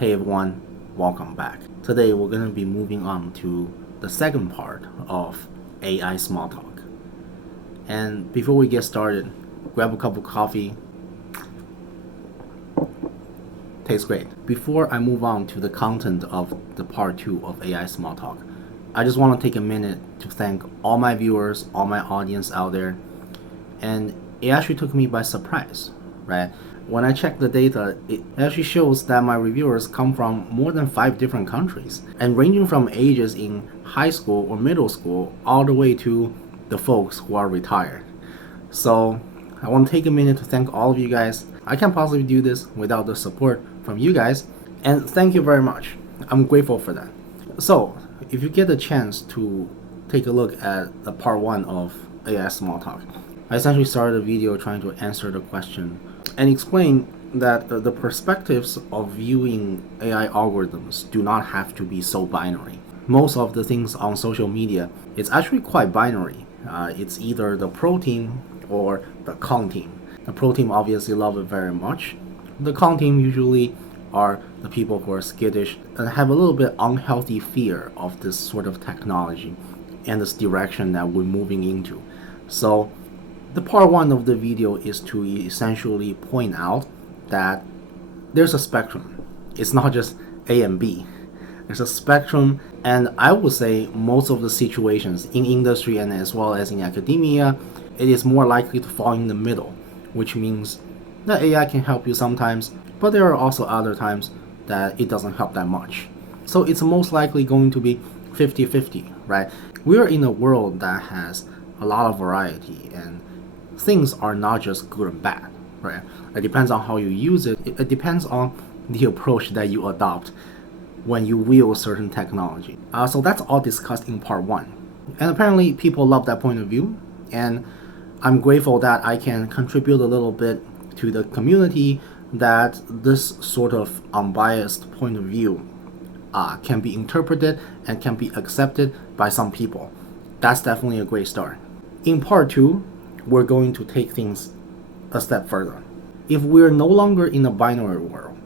Hey everyone, welcome back. Today we're going to be moving on to the second part of AI small talk. And before we get started, grab a cup of coffee. Tastes great. Before I move on to the content of the part 2 of AI small talk, I just want to take a minute to thank all my viewers, all my audience out there. And it actually took me by surprise, right? When I checked the data, it actually shows that my reviewers come from more than 5 different countries and ranging from ages in high school or middle school all the way to the folks who are retired. So I want to take a minute to thank all of you guys. I can't possibly do this without the support from you guys, and thank you very much. I'm grateful for that. So if you get a chance to take a look at the part 1 of AI small talk, I essentially started a video trying to answer the question and explain that the perspectives of viewing AI algorithms do not have to be so binary. Most of the things on social media, it's actually quite binary. It's either the pro team or the con team. The pro team obviously love it very much. The con team usually are the people who are skittish and have a little bit unhealthy fear of this sort of technology and this direction that we're moving into. So the part 1 of the video is to essentially point out that there's a spectrum. It's not just A and B. There's a spectrum, and I would say most of the situations in industry and as well as in academia, it is more likely to fall in the middle, which means that AI can help you sometimes, but there are also other times that it doesn't help that much. So it's most likely going to be 50-50, right? We're in a world that has a lot of variety, and things are not just good and bad, right? It depends on how you use it. It depends on the approach that you adopt when you wield certain technology. So that's all discussed in part 1. And apparently people love that point of view, and I'm grateful that I can contribute a little bit to the community, that this sort of unbiased point of view can be interpreted and can be accepted by some people. That's definitely a great start. In part 2, we're going to take things a step further. If we're no longer in a binary world,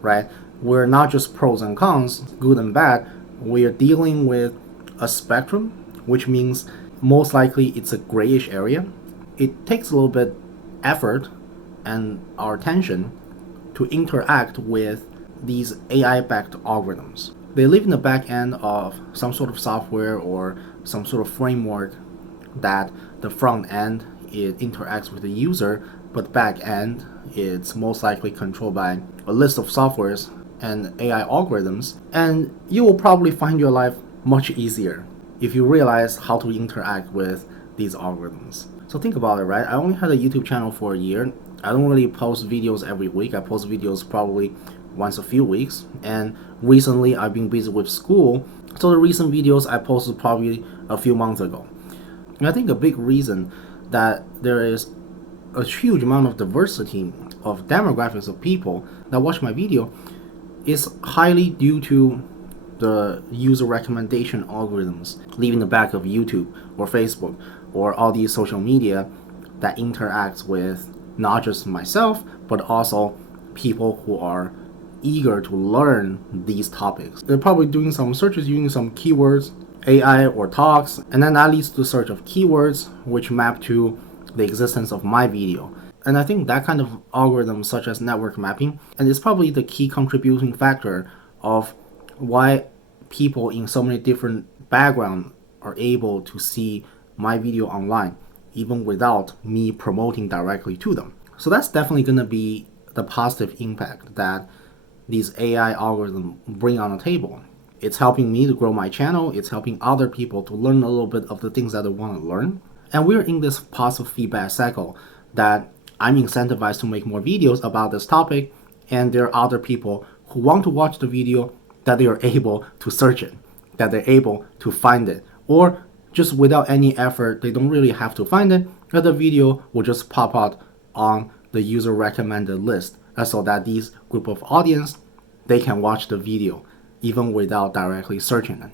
right? We're not just pros and cons, good and bad. We're dealing with a spectrum, which means most likely it's a grayish area. It takes a little bit effort and our attention to interact with these AI-backed algorithms. They live in the back end of some sort of software or some sort of framework that the front end it interacts with the user, but back end it's most likely controlled by a list of softwares and AI algorithms, and you will probably find your life much easier if you realize how to interact with these algorithms. So think about it, right? I only had a YouTube channel for a year. I don't really post videos every week. I post videos probably once a few weeks, and recently I've been busy with school, so the recent videos I posted probably a few months ago. And I think a big reason that there is a huge amount of diversity of demographics of people that watch my video is highly due to the user recommendation algorithms leaving the back of YouTube or Facebook or all these social media that interacts with not just myself but also people who are eager to learn these topics. They're probably doing some searches using some keywords, AI or talks, and then that leads to the search of keywords which map to the existence of my video. And I think that kind of algorithm, such as network mapping, and it's probably the key contributing factor of why people in so many different backgrounds are able to see my video online even without me promoting directly to them. So that's definitely going to be the positive impact that these AI algorithms bring on the table. It's helping me to grow my channel. It's helping other people to learn a little bit of the things that they want to learn. And we're in this positive feedback cycle that I'm incentivized to make more videos about this topic, and there are other people who want to watch the video that they are able to search it, that they're able to find it, or just without any effort, they don't really have to find it, that the video will just pop out on the user recommended list, so that these group of audience, they can watch the video even without directly searching it.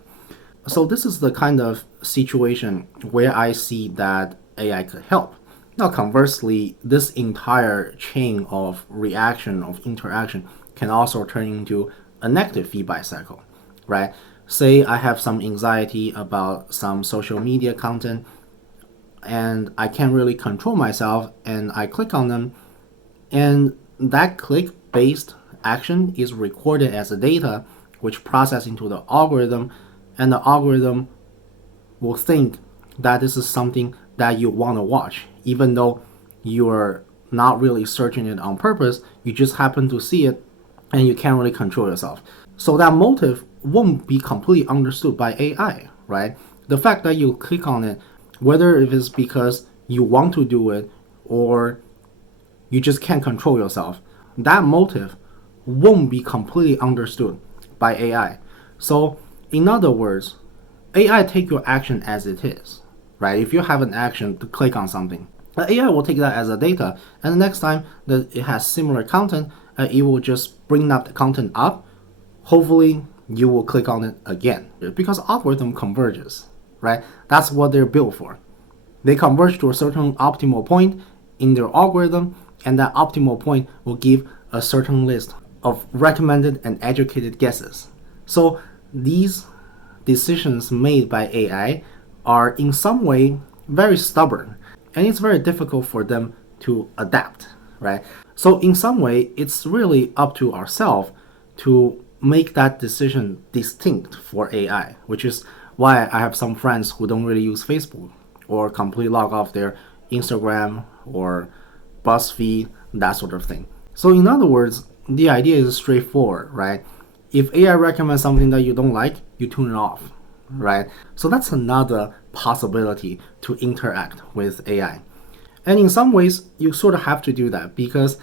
So this is the kind of situation where I see that AI could help. Now conversely, this entire chain of reaction, of interaction, can also turn into a negative feedback cycle, right? Say I have some anxiety about some social media content and I can't really control myself and I click on them, and that click based action is recorded as a data which process into the algorithm, and the algorithm will think that this is something that you want to watch, even though you're not really searching it on purpose. You just happen to see it and you can't really control yourself. So that motive won't be completely understood by AI, right? The fact that you click on it, whether it is because you want to do it or you just can't control yourself, that motive won't be completely understood by AI. So in other words, AI take your action as it is, right? If you have an action to click on something, the AI will take that as a data, and the next time that it has similar content, it will just bring up the content up. Hopefully, you will click on it again because algorithm converges, right? That's what they're built for. They converge to a certain optimal point in their algorithm, and that optimal point will give a certain list of recommended and educated guesses. So these decisions made by AI are in some way very stubborn, and it's very difficult for them to adapt, right? So in some way, it's really up to ourselves to make that decision distinct for AI, which is why I have some friends who don't really use Facebook or completely log off their Instagram or BuzzFeed, that sort of thing. So in other words, the idea is straightforward, right? If AI recommends something that you don't like, you tune it off, right? So that's another possibility to interact with AI. And in some ways, you sort of have to do that because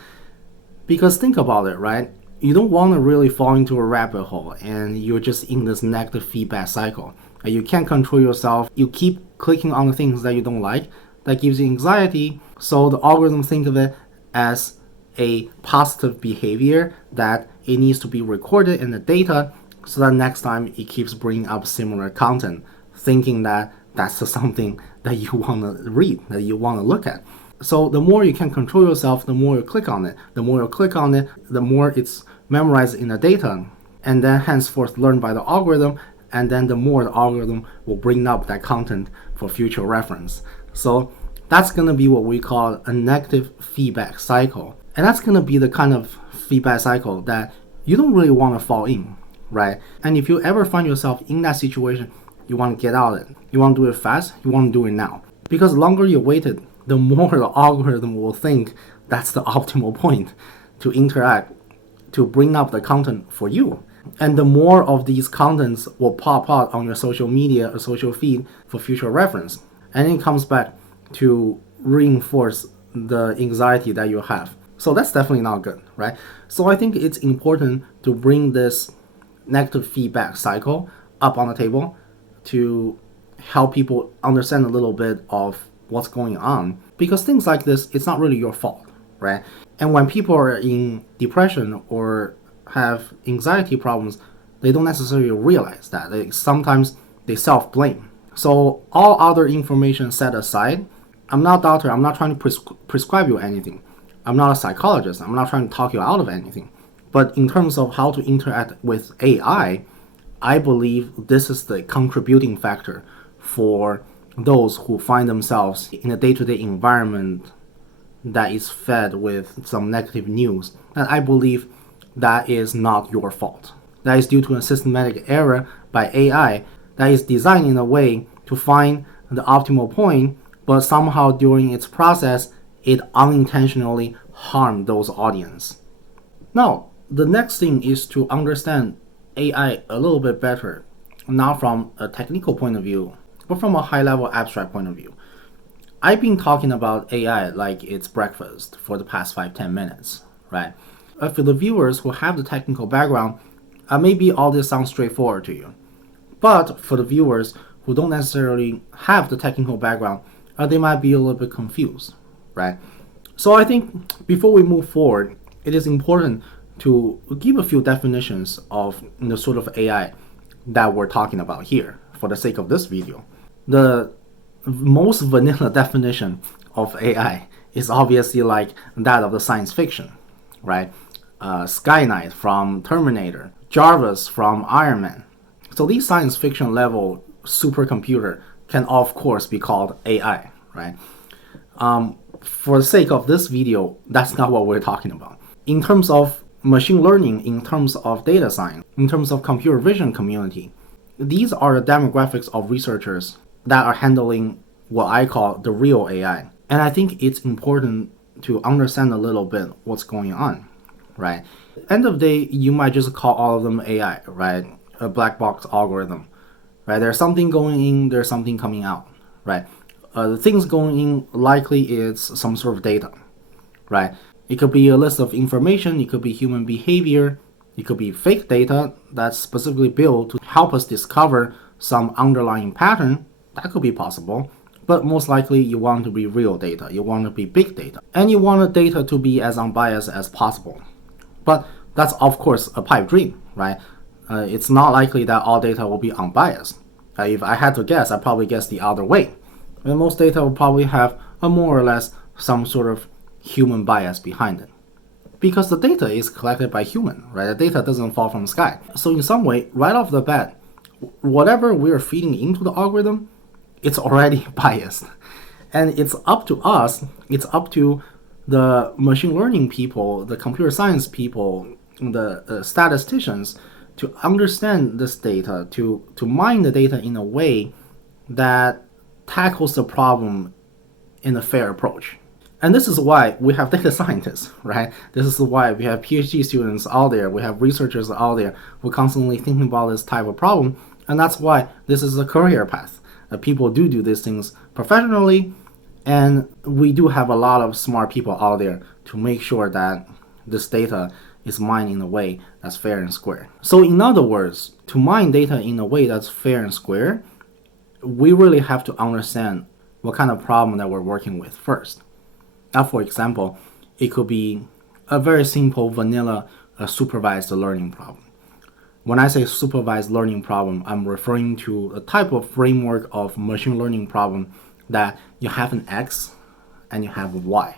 think about it, right? You don't want to really fall into a rabbit hole and you're just in this negative feedback cycle. You can't control yourself. You keep clicking on the things that you don't like. That gives you anxiety. So the algorithm think of it as a positive behavior that it needs to be recorded in the data so that next time it keeps bringing up similar content, thinking that that's something that you want to read, that you want to look at. So the more you can control yourself, the more you click on it. The more you click on it, the more it's memorized in the data, and then henceforth learned by the algorithm, and then the more the algorithm will bring up that content for future reference. So that's going to be what we call a negative feedback cycle. And that's going to be the kind of feedback cycle that you don't really want to fall in, right? And if you ever find yourself in that situation, you want to get out of it. You want to do it fast, you want to do it now. Because the longer you waited, the more the algorithm will think that's the optimal point to interact, to bring up the content for you. And the more of these contents will pop out on your social media or social feed for future reference. And it comes back to reinforce the anxiety that you have. So that's definitely not good, right? So I think it's important to bring this negative feedback cycle up on the table to help people understand a little bit of what's going on. Because things like this, it's not really your fault, right? And when people are in depression or have anxiety problems, they don't necessarily realize that. Sometimes they self-blame. So all other information set aside, I'm not a doctor, I'm not trying to prescribe you anything. I'm not a psychologist, I'm not trying to talk you out of anything. But in terms of how to interact with AI, I believe this is the contributing factor for those who find themselves in a day-to-day environment that is fed with some negative news. And I believe that is not your fault. That is due to a systematic error by AI that is designed in a way to find the optimal point, but somehow during its process, it unintentionally harmed those audience. Now, the next thing is to understand AI a little bit better, not from a technical point of view, but from a high-level abstract point of view. I've been talking about AI like it's breakfast for the past 5-10 minutes, right? For the viewers who have the technical background, maybe all this sounds straightforward to you. But for the viewers who don't necessarily have the technical background, they might be a little bit confused, right? So I think before we move forward, it is important to give a few definitions of the sort of AI that we're talking about here for the sake of this video. The most vanilla definition of AI is obviously like that of the science fiction, right? Skynet from Terminator, Jarvis from Iron Man. So these science fiction level supercomputer can of course be called AI, right? For the sake of this video, that's not what we're talking about. In terms of machine learning, in terms of data science, in terms of computer vision community, these are the demographics of researchers that are handling what I call the real AI. And I think it's important to understand a little bit what's going on, right? End of the day, you might just call all of them AI, right? A black box algorithm, right? There's something going in, there's something coming out, right? The things going in likely is some sort of data, right? It could be a list of information, it could be human behavior, it could be fake data that's specifically built to help us discover some underlying pattern. That could be possible. But most likely you want to be real data, you want to be big data, and you want the data to be as unbiased as possible. But that's of course a pipe dream, right? It's not likely that all data will be unbiased. If I had to guess, I'd probably guess the other way. And most data will probably have a more or less some sort of human bias behind it. Because the data is collected by human, right? The data doesn't fall from the sky. So in some way, right off the bat, whatever we're feeding into the algorithm, it's already biased. And it's up to us, it's up to the machine learning people, the computer science people, the statisticians to understand this data, to mine the data in a way that tackles the problem in a fair approach. And this is why we have data scientists, right? This is why we have PhD students out there, we have researchers out there who are constantly thinking about this type of problem. And that's why this is a career path. People do these things professionally, and we do have a lot of smart people out there to make sure that this data is mined in a way that's fair and square. So in other words, to mine data in a way that's fair and square, we really have to understand what kind of problem that we're working with first. Now, for example, it could be a very simple vanilla supervised learning problem. When I say supervised learning problem, I'm referring to a type of framework of machine learning problem that you have an X and you have a Y.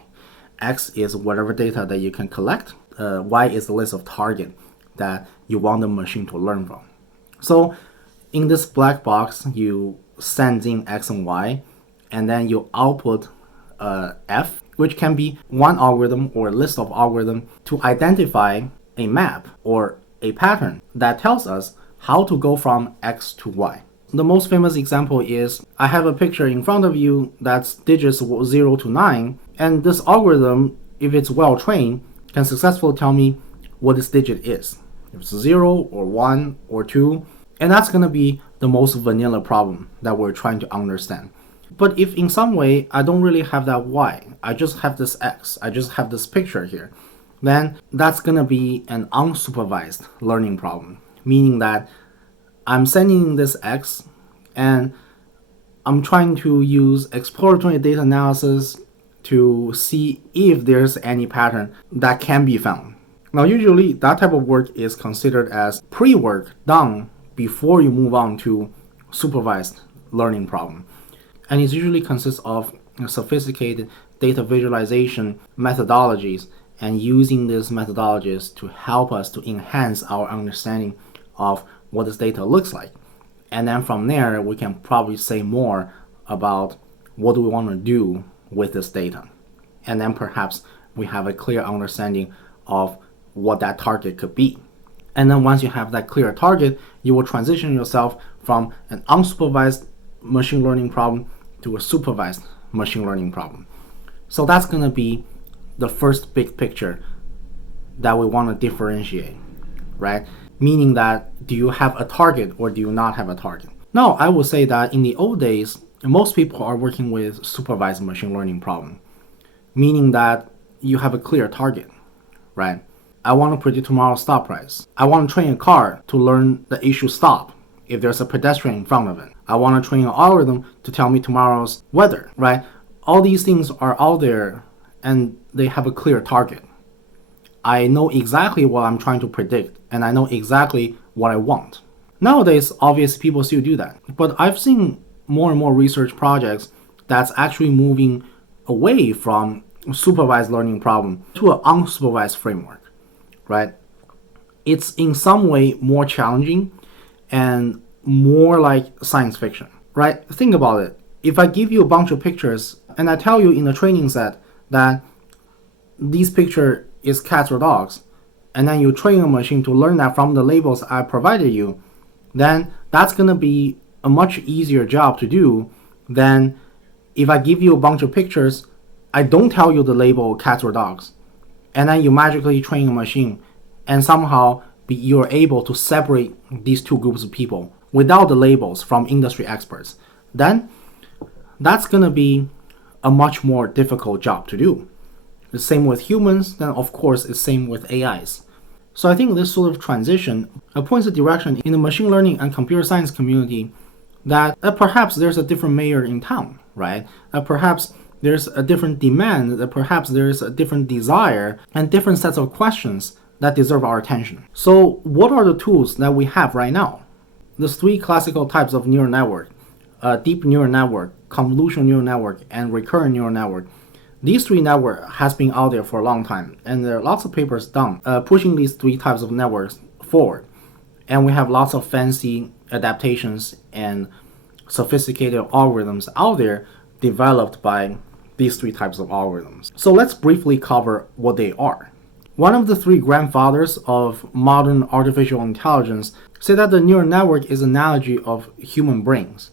X is whatever data that you can collect. Y is the list of target that you want the machine to learn from. So in this black box, you send in X and Y, and then you output F, which can be one algorithm or a list of algorithms to identify a map or a pattern that tells us how to go from X to Y. The most famous example is I have a picture in front of you that's digits 0 to 9, and this algorithm, if it's well trained, can successfully tell me what this digit is. If it's 0 or 1 or 2, and that's going to be the most vanilla problem that we're trying to understand. But if in some way I don't really have that Y, I just have this X, I just have this picture here, then that's going to be an unsupervised learning problem, meaning that I'm sending this X and I'm trying to use exploratory data analysis to see if there's any pattern that can be found. Now, usually that type of work is considered as pre-work done before you move on to supervised learning problem. And it usually consists of sophisticated data visualization methodologies and using these methodologies to help us to enhance our understanding of what this data looks like. And then from there, we can probably say more about what do we want to do with this data. And then perhaps we have a clear understanding of what that target could be. And then once you have that clear target, you will transition yourself from an unsupervised machine learning problem to a supervised machine learning problem. So that's going to be the first big picture that we want to differentiate, right? Meaning that, do you have a target or do you not have a target? Now, I will say that in the old days, most people are working with supervised machine learning problem, meaning that you have a clear target, right? I want to predict tomorrow's stock price. I want to train a car to learn the issue stop if there's a pedestrian in front of it. I want to train an algorithm to tell me tomorrow's weather, right? All these things are out there and they have a clear target. I know exactly what I'm trying to predict and I know exactly what I want. Nowadays, obviously people still do that, but I've seen more and more research projects that's actually moving away from supervised learning problem to an unsupervised framework, right? it's in some way more challenging and more like science fiction, right? Think about it. If I give you a bunch of pictures and I tell you in the training set that this picture is cats or dogs, and then you train a machine to learn that from the labels I provided you, then that's going to be a much easier job to do than if I give you a bunch of pictures, I don't tell you the label cats or dogs, and then you magically train a machine and somehow you're able to separate these two groups of people without the labels from industry experts. Then that's going to be a much more difficult job to do. The same with humans, then of course it's same with AIs. So I think this sort of transition points a direction in the machine learning and computer science community that perhaps there's a different mayor in town, right? Perhaps there's a different demand, that perhaps there's a different desire and different sets of questions that deserve our attention. So what are the tools that we have right now? There's three classical types of neural network: deep neural network, convolutional neural network, and recurrent neural network. These three networks has been out there for a long time, and there are lots of papers done pushing these three types of networks forward. And we have lots of fancy adaptations and sophisticated algorithms out there developed by these three types of algorithms. So let's briefly cover what they are. One of the three grandfathers of modern artificial intelligence say that the neural network is an analogy of human brains.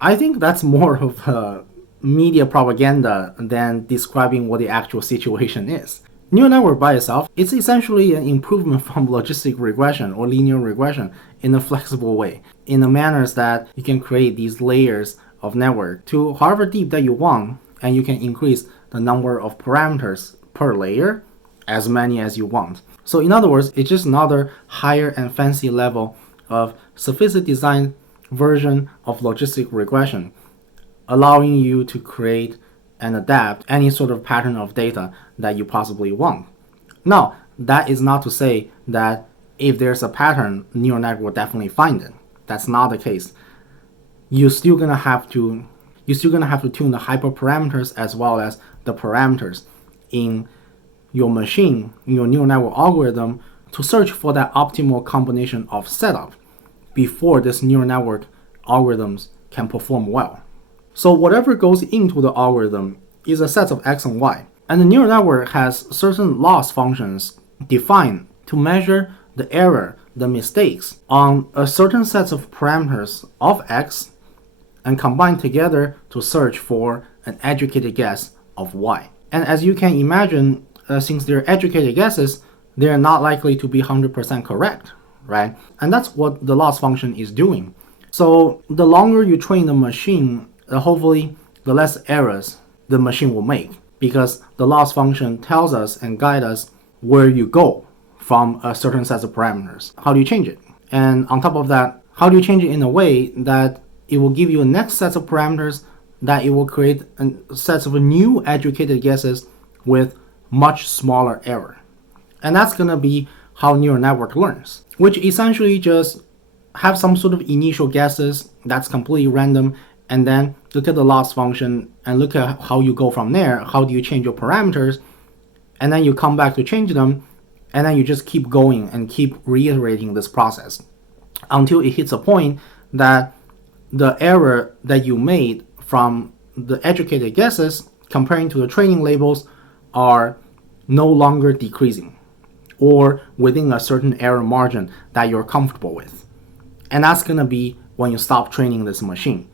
I think that's more of a media propaganda than describing what the actual situation is. Neural network by itself is essentially an improvement from logistic regression or linear regression in a flexible way, in the manners that you can create these layers of network to however deep that you want, and you can increase the number of parameters per layer as many as you want. So in other words, it's just another higher and fancy level of sophisticated design version of logistic regression, allowing you to create and adapt any sort of pattern of data that you possibly want. Now, that is not to say that if there's a pattern, neural network will definitely find it. That's not the case. You're still gonna have to tune the hyperparameters as well as the parameters in your machine, in your neural network algorithm, to search for that optimal combination of setup before this neural network algorithms can perform well. So whatever goes into the algorithm is a set of x and y, and the neural network has certain loss functions defined to measure the error, the mistakes on a certain set of parameters of x and combine together to search for an educated guess of y. And as you can imagine, since they're educated guesses, they're not likely to be 100% correct, right? And that's what the loss function is doing. So the longer you train the machine, hopefully the less errors the machine will make, because the loss function tells us and guides us where you go from a certain set of parameters. How do you change it? And on top of that, how do you change it in a way that it will give you a next set of parameters, that it will create a set of new educated guesses with much smaller error. And that's going to be how neural network learns, which essentially just have some sort of initial guesses that's completely random, and then look at the loss function and look at how you go from there. How do you change your parameters? And then you come back to change them, and then you just keep going and keep reiterating this process until it hits a point that the error that you made from the educated guesses comparing to the training labels are no longer decreasing or within a certain error margin that you're comfortable with. And that's going to be when you stop training this machine.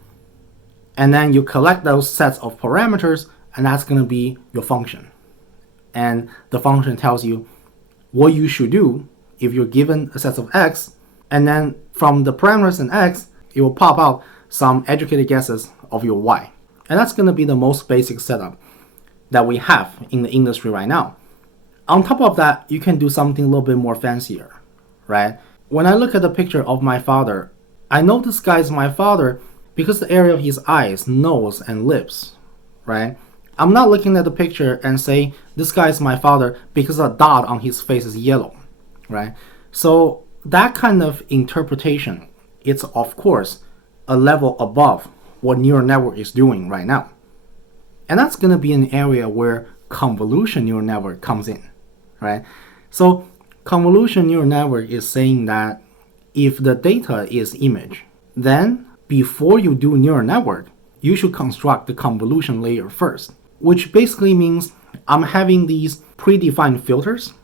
And then you collect those sets of parameters, and that's going to be your function. And the function tells you what you should do if you're given a set of x, and then from the parameters in x, it will pop out some educated guesses of your y. And that's going to be the most basic setup that we have in the industry right now. On top of that, you can do something a little bit more fancier, right? When I look at the picture of my father, I know this guy is my father because the area of his eyes, nose, and lips, right? I'm not looking at the picture and say, this guy is my father because a dot on his face is yellow, right? So that kind of interpretation, it's of course a level above what neural network is doing right now. And that's going to be an area where convolutional neural network comes in, right? So Convolutional neural network is saying that if the data is image, then before you do neural network, you should construct the convolution layer first, which basically means I'm having these predefined filters,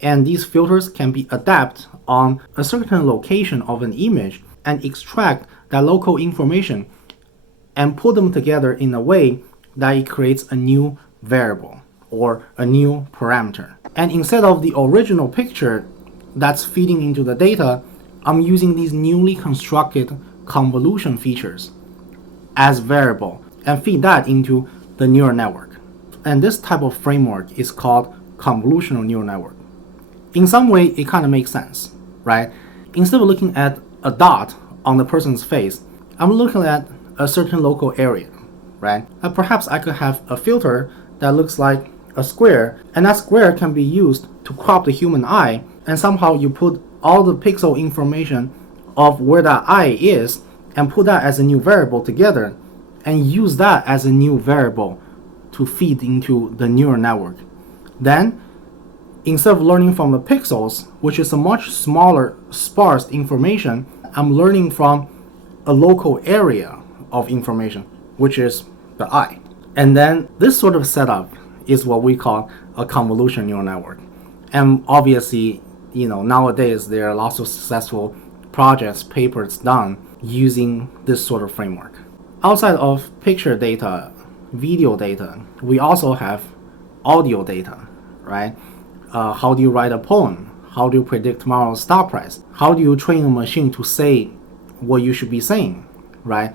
and these filters can be adapted on a certain location of an image and extract that local information and put them together in a way that it creates a new variable or a new parameter. And instead of the original picture that's feeding into the data, I'm using these newly constructed convolution features as variable and feed that into the neural network. And this type of framework is called convolutional neural network. In some way, it kind of makes sense, right? Instead of looking at a dot on the person's face, I'm looking at a certain local area, right? And perhaps I could have a filter that looks like a square, and that square can be used to crop the human eye, and somehow you put all the pixel information of where that eye is and put that as a new variable together and use that as a new variable to feed into the neural network. Then, instead of learning from the pixels, which is a much smaller, sparse information, I'm learning from a local area of information, which is the eye. And then this sort of setup is what we call a convolutional neural network. And obviously, nowadays there are lots of successful projects, papers done using this sort of framework. Outside of picture data, video data, we also have audio data, right? How do you write a poem? How do you predict tomorrow's stock price? How do you train a machine to say what you should be saying, right?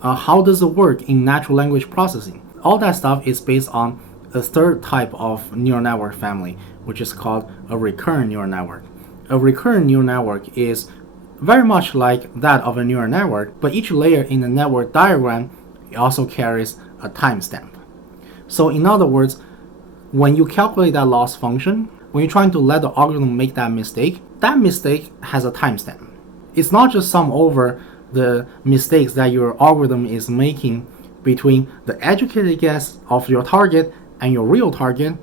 How does it work in natural language processing? All that stuff is based on a third type of neural network family, which is called a recurrent neural network. A recurrent neural network is very much like that of a neural network, but each layer in the network diagram also carries a timestamp. So in other words, when you calculate that loss function, when you're trying to let the algorithm make that mistake has a timestamp. It's not just sum over the mistakes that your algorithm is making between the educated guess of your target and your real target,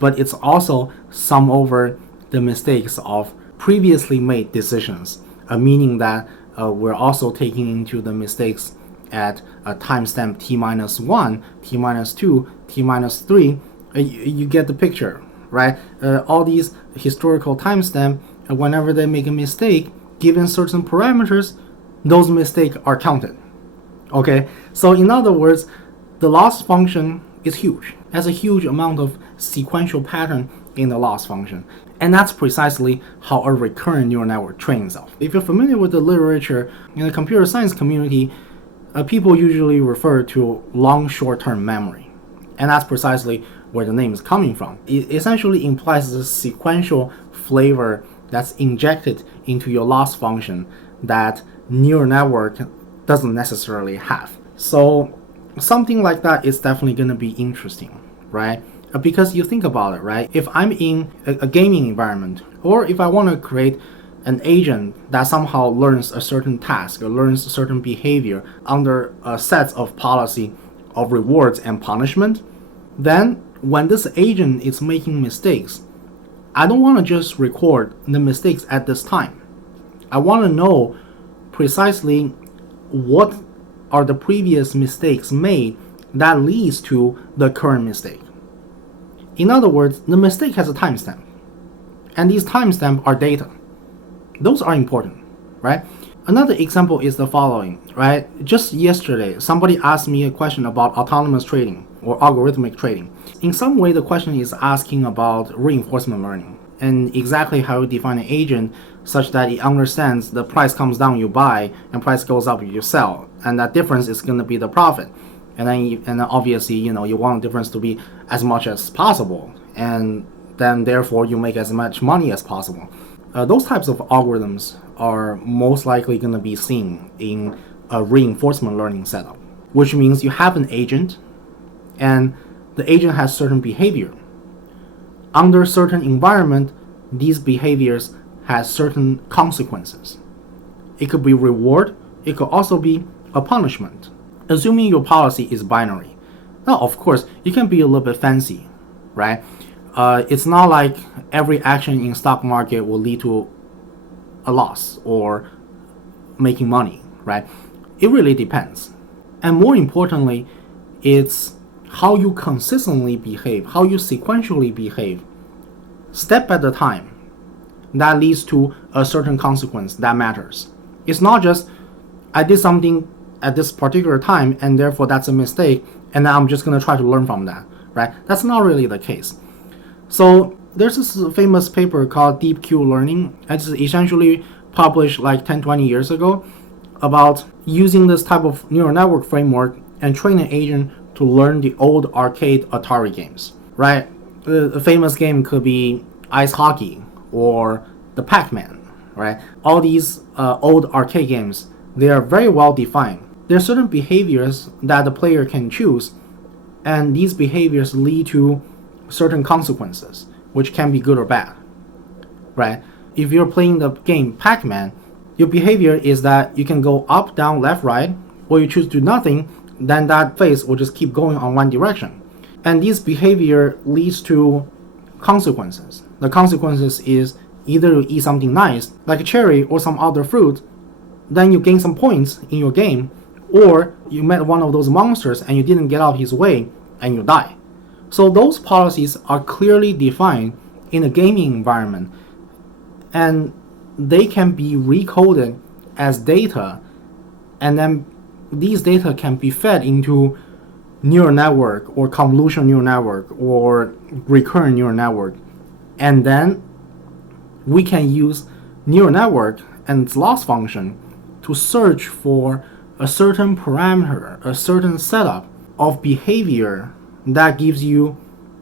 but it's also sum over the mistakes of previously made decisions, meaning that we're also taking into the mistakes at a timestamp t-1, t-2, t-3. You get the picture, right? All these historical timestamp, whenever they make a mistake, given certain parameters, those mistakes are counted. Okay, so in other words, the loss function is huge. It has a huge amount of sequential pattern in the loss function. And that's precisely how a recurrent neural network trains itself. If you're familiar with the literature in the computer science community, people usually refer to long short-term memory. And that's precisely where the name is coming from. It essentially implies a sequential flavor that's injected into your loss function that neural network doesn't necessarily have. So something like that is definitely going to be interesting, right? Because you think about it, right? If I'm in a gaming environment, or if I want to create an agent that somehow learns a certain task or learns a certain behavior under a set of policy of rewards and punishment, then when this agent is making mistakes, I don't want to just record the mistakes at this time. I want to know precisely what are the previous mistakes made that leads to the current mistake. In other words, the mistake has a timestamp, and these timestamps are data. Those are important, right? Another example is the following, right? Just yesterday, somebody asked me a question about autonomous trading or algorithmic trading. In some way, the question is asking about reinforcement learning and exactly how you define an agent such that it understands the price comes down, you buy, and price goes up, you sell, and that difference is going to be the profit. And then obviously, you want the difference to be as much as possible, and then therefore you make as much money as possible. Those types of algorithms are most likely going to be seen in a reinforcement learning setup, which means you have an agent, and the agent has certain behavior. Under certain environment, these behaviors has certain consequences. It could be reward, it could also be a punishment. Assuming your policy is binary. Now, of course, you can be a little bit fancy, right? It's not like every action in stock market will lead to a loss or making money, right? It really depends. And more importantly, it's how you consistently behave, how you sequentially behave, step at a time, that leads to a certain consequence that matters. It's not just I did something at this particular time and therefore that's a mistake and then I'm just going to try to learn from that, right? That's not really the case. So there's this famous paper called Deep Q Learning. It's essentially published like 10-20 years ago about using this type of neural network framework and train an agent to learn the old arcade Atari games, right? The famous game could be ice hockey or the Pacman, right? All these old arcade games, they are very well defined. There are certain behaviors that the player can choose, and these behaviors lead to certain consequences, which can be good or bad, right? If you're playing the game Pacman, your behavior is that you can go up, down, left, right, or you choose to do nothing, then that face will just keep going on one direction. And this behavior leads to consequences. The consequences is either you eat something nice, like a cherry or some other fruit, then you gain some points in your game, or you met one of those monsters and you didn't get out of his way and you die. So those policies are clearly defined in a gaming environment, and they can be recoded as data, and then these data can be fed into neural network or convolutional neural network or recurrent neural network, and then we can use neural network and its loss function to search for a certain parameter, a certain setup of behavior that gives you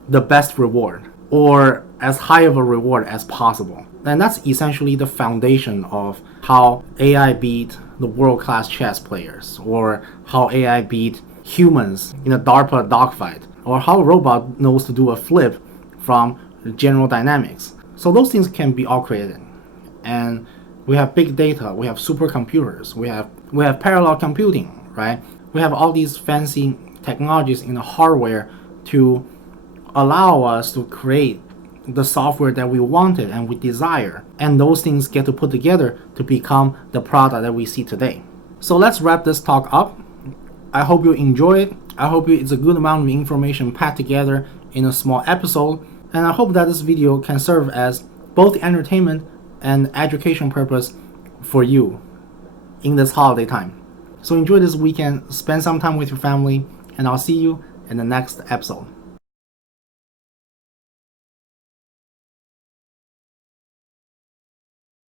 the best reward or as high of a reward as possible. And that's essentially the foundation of how AI beat the world-class chess players, or how AI beat humans in a DARPA dogfight, or how a robot knows to do a flip from General Dynamics. So those things can be all created. And we have big data, we have supercomputers, we have parallel computing, right? We have all these fancy technologies in the hardware to allow us to create the software that we wanted and we desire, and those things get to put together to become the product that we see today. So let's wrap this talk up. I hope you enjoy it. I hope it's a good amount of information packed together in a small episode, and I hope that this video can serve as both entertainment and education purpose for you in this holiday time. So enjoy this weekend, spend some time with your family, and I'll see you in the next episode.